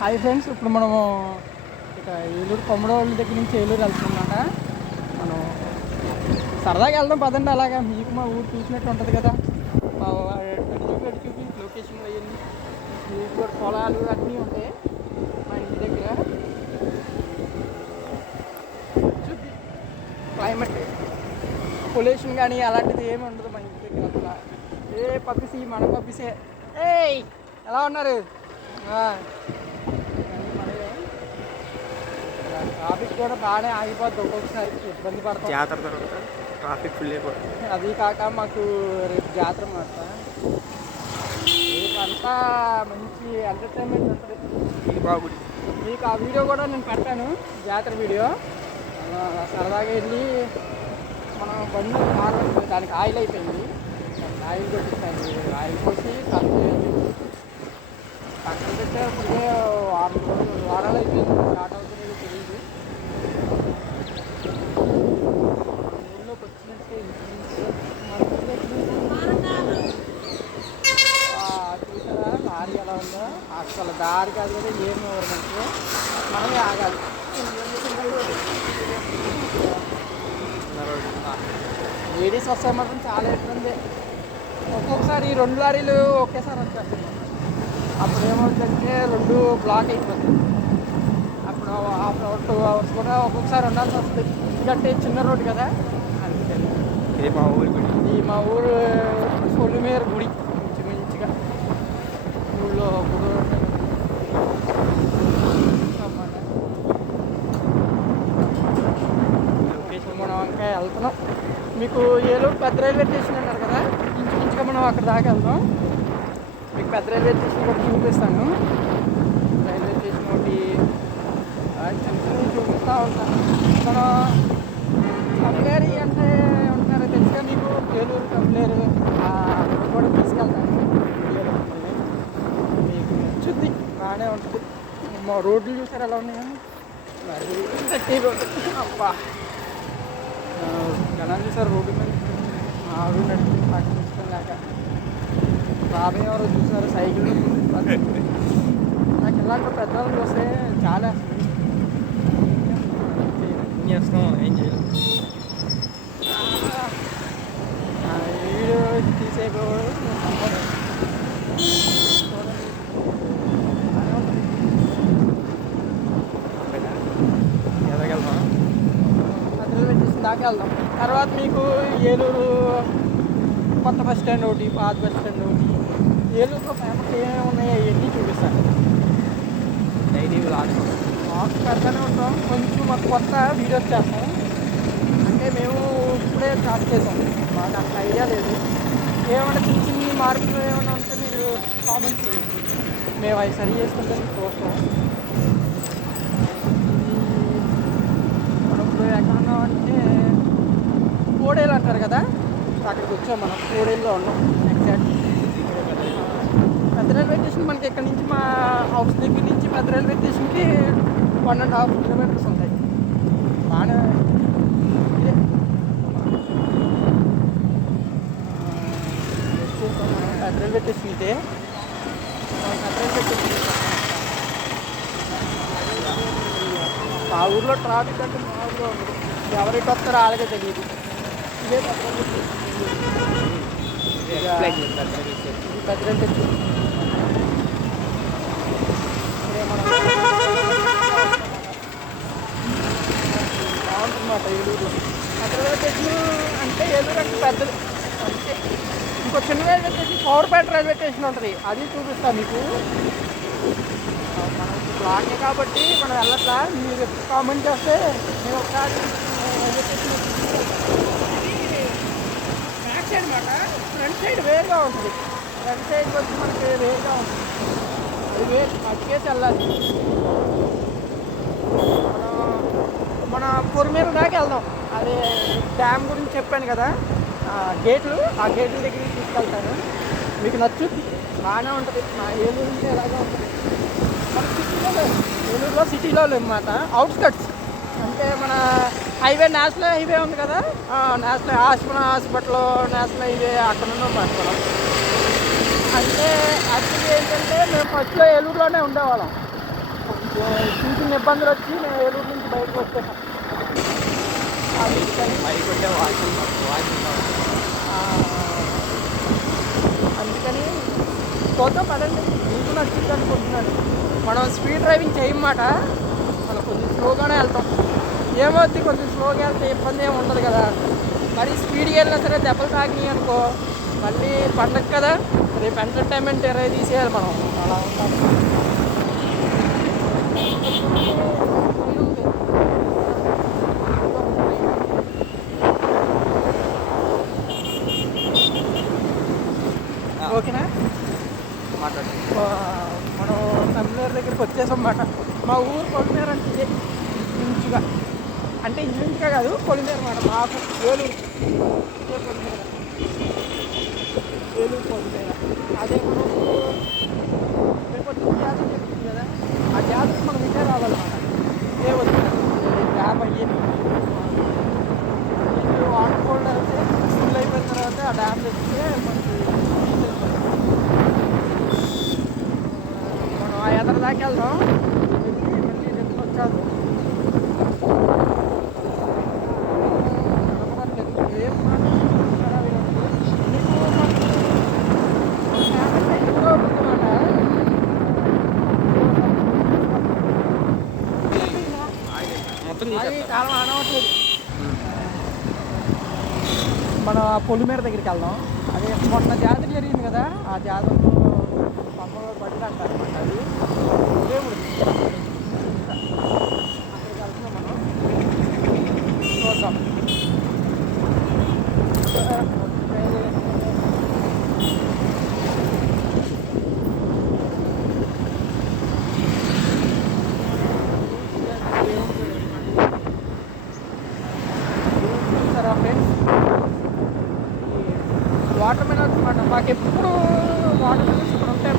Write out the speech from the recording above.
Hi friends, ఇప్పుడు మనము ఇక ఏలూరు కొమ్మడోళ్ళ దగ్గర నుంచి ఏలూరు వెళ్తున్నమాట. మనం సరదాగా వెళ్దాం పదండి. అలాగా మీకు మా ఊరు చూసినట్టు ఉంటుంది కదా. మా చూపి లొకేషన్ అవన్నీ మీకు కూడా పొలాలు అన్నీ ఉంటాయి మా ఇంటి దగ్గర. చూపి క్లైమేట్ పొల్యూషన్ కానీ అలాంటిది ఏమి ఉండదు మా ఇంటి దగ్గర. అసలు ఏ పప్పిసి మన పప్పిసే. ఏయ్ ఎలా ఉన్నారు? ట్రాఫిక్ కూడా బాగానే ఆగిపోద్ది, ఒక్కొక్కసారి ఇబ్బంది పడతాం. జాతర తర్వాత ట్రాఫిక్ ఫుల్ అయిపోతుంది. అది కాక మాకు రేపు జాతర మాట. రేపు అంతా మంచి ఎంటర్టైన్మెంట్ ఉంటుంది. బాగుడి మీకు ఆ వీడియో కూడా నేను పెట్టాను, జాతర వీడియో. సరదాగా వెళ్ళి మనం బండి దానికి ఆయిల్ అయిపోయింది, ఆయిల్ కొట్టిస్తాను. ఆయిల్ పోసి పక్కన పెట్టే అప్పుడే 6 వారాలు అయిపోయింది. స్టార్ట్ అవుతుంది తెలియదు. ఊళ్ళోకి వచ్చినట్టే చూసారా లారీ ఎలా ఉందో. అసలు దారి కాదు కదా, ఏమి ఇవ్వరు మనకి, మనమే ఆగాలి. లేడీస్ వస్తే మాత్రం చాలా ఇబ్బంది. ఒక్కొక్కసారి 2 లారీలు ఒకేసారి వచ్చేస్తాయి. అప్పుడు ఏమవుతుందంటే 2 బ్లాక్ అయిపోతుంది. అప్పుడు 2 hours కూడా ఒక్కొక్కసారి ఉండాల్సి వస్తుంది. ఎందుకంటే చిన్న రోడ్డు కదా. అందుకని ఇది మా ఊరి గుడి. ఇది మా ఊరు సొల్లుమేర గుడి. మంచిగా ఊళ్ళో గుడి అన్నమాట. లొకేషన్ మనం ఇంకా వెళ్తున్నాం. మీకు ఏలూరు పెద్ద రైల్వే స్టేషన్ అన్నారు కదా, ఇంచుమించుగా మనం అక్కడ దాకా వెళ్దాం. మీకు పెద్ద రైల్వే స్టేషన్ కూడా చూపిస్తాను. రైల్వే స్టేషన్ ఒకటి చిన్న చూపిస్తూ ఉంటాను. మనం కమ్లేరు అంటే ఉంటారో తెలుసుగా మీకు, ఏలూరు కమ్లేరు కూడా తీసుకెళ్తాను. మీకు నచ్చుద్ది, బాగానే ఉంటుంది. మా రోడ్లు చూసారు ఎలా ఉన్నాయో, మరి గట్టి రోడ్డు. అబ్బా జనాలు చూసారు రోడ్డు మీద. ఆవిడ నడిపి పక్కన తీసుకున్నాక బాబాయ్ ఎవరో చూసారు సైకిల్. నాకు ఇలాంటి పెద్దవాళ్ళు చూస్తే చాలా చేస్తాం, ఏం చేయాలి. వీడియో తీసే ఎలాగెళ్తాం, అద్దెలు పెట్టేసి దాకా వెళ్దాం. తర్వాత మీకు ఏలూరు కొత్త బస్ స్టాండ్ ఒకటి, పాత బస్ స్టాండ్ ఒకటి, ఏలూరులో ఫేమస్ ఏమేమి ఉన్నాయో అవన్నీ చూపిస్తాను. డైలీ వ్లాగ్స్ పెడతానే ఉంటాం. కొంచెం మాకు కొత్త వీడియోస్ చేస్తాం. అంటే మేము ఇప్పుడే స్టార్ట్ చేసాం, మాకు అంత ఐడియా లేదు. ఏమైనా చిన్న చిన్న మార్పులు ఏమైనా ఉంటే మీరు కామెంట్ చేయండి, మేము అవి సరి చేసుకుంటే మీకు చూస్తాం. మనం ఇప్పుడు ఎక్కడ ఉన్నామంటే కోడేలు అంటారు కదా, అక్కడికి వచ్చాం. మనం కోడేలులో ఉన్నాం. ఎగ్జాక్ట్ పెద్ద రైల్వే స్టేషన్ మనకి ఇక్కడ నుంచి మా హౌస్ దగ్గర నుంచి పెద్ద రైల్వే స్టేషన్కి 1.5 kilometers ఉంటాయి. బాగానే ఇదే పెద్ద రైల్వే స్టేషన్. ఇదే పెద్ద రైల్వే స్టేషన్. మా ఊర్లో ట్రాఫిక్ అంటే మా ఊర్లో ఉండదు. ఎవరికి వస్తారో వాళ్ళకే తెలియదు. ఇదే పెద్ద రైల్వే స్టేషన్. ఇది పెద్ద రైల్వే స్టేషన్. బాగుంటుందన్నమాట ఏలూరులో. పెద్ద రైల్వే స్టేషన్ అంటే ఏలూరు అంటే పెద్దది అంటే. ఇంకో చిన్న railway station Powerpet railway station ఉంటుంది, అది చూపిస్తాను మీకు. మనకి బ్లాకే కాబట్టి మనం వెళ్ళట్లా. మీరు కామెంట్ చేస్తే నేను ఒకసారి రైల్వే స్టేషన్ బ్యాక్ సైడ్ అనమాట. ఫ్రంట్ సైడ్ వేరుగా ఉంటుంది. ఫ్రంట్ సైడ్ వచ్చి మనకి వేరుగా ఉంటుంది. అది వేరు, అటుకేసి వెళ్ళాలి. మన పొరిమేర దాకా వెళ్దాం. అదే డ్యామ్ గురించి చెప్పాను కదా, గేట్లు, ఆ గేట్ల దగ్గరికి తీసుకెళ్తాను. మీకు నచ్చుద్ది, బాగానే ఉంటుంది. మా ఏలూరు అంటే ఎలాగా ఉంటుంది. మన సిటీలో లేదు, ఏలూరులో సిటీలో లేదన్నమాట. అవుట్స్కట్స్ అంటే మన హైవే, నేషనల్ హైవే ఉంది కదా, నేషనల్ హాస్పిటల్, నేషనల్ హైవే అక్కడ ఉన్నాం మనం. అంటే యాక్చువల్లీ ఏంటంటే మేము ఫస్ట్లో ఏలూరులోనే ఉండేవాళ్ళం. చిన్న చిన్న ఇబ్బందులు వచ్చి మేము ఏలూరు నుంచి బయటకు వచ్చేసాం. అందుకని బైక్ ఉంటే వాకింగ్ ఆ, అందుకని చూద్దాం పదండి, మీకు నచ్చింది అనుకుంటున్నాను. మనం స్పీడ్ డ్రైవింగ్ చేయమాట, మనం కొంచెం స్లోగానే వెళ్తాం. ఏమవుద్ది, కొంచెం స్లోగా వెళ్తే ఇబ్బంది ఏమి ఉండదు కదా. మరి స్పీడ్గా వెళ్ళినా సరే దెబ్బలు తాకినాయి అనుకో, మళ్ళీ పండగ కదా, రేపు ఎంటర్టైన్మెంట్ ఎరై తీసేయాలి మనం. అలా ఉండాలి. ఓకేనా, మాట్లాడుతుంది. మనం తమిళనాడు దగ్గరికి వచ్చేసాం అన్నమాట. మా ఊరు పొలిమేర అంటే ఇదే ఇంచుగా, అంటే ఇంచుగా కాదు, పొలిమేర అన్నమాట. మాకు ఏలూరు, ఇదే పొలిమేర, ఏలూరు పొలిమేర. అదే మనకు రేపటి జాతర జరుగుతుంది కదా, ఆ జాతరకు మనం ఇదే రావాలన్నమాట. ఇదే వచ్చినది డ్యామ్ అయ్యేది. వాటర్ ఫోల్డ్ అయితే ఫుల్ అయిపోయిన తర్వాత ఆ డ్యామ్ తెచ్చితే మనకి మనం ఆ ఎదర దాకా వెళ్దాం. మళ్ళీ రిటర్న్ వచ్చాదు. రేపు మాత్రం ఖరాబ్ నీకు ఎక్కువ ఉందన్నమాట. మొత్తం అది తీసేస్తా. కాలం అనవట్లేదు. మన పొలిమేర దగ్గరికి వెళ్దాం. అదే మొన్న జాతర జరిగింది కదా, ఆ జాతరలో పంపలో బడి అంటారు అనమాట. అది దేవుడు, అక్కడికి వెళ్తున్నాం మనం. చూద్దాం. చూస్తారా ఫ్రెండ్స్, వాటర్ మిలన్స్ అన్నమాట. మాకు ఎప్పుడు వాటర్ మిలన్స్ ఇక్కడ ఉంటాయి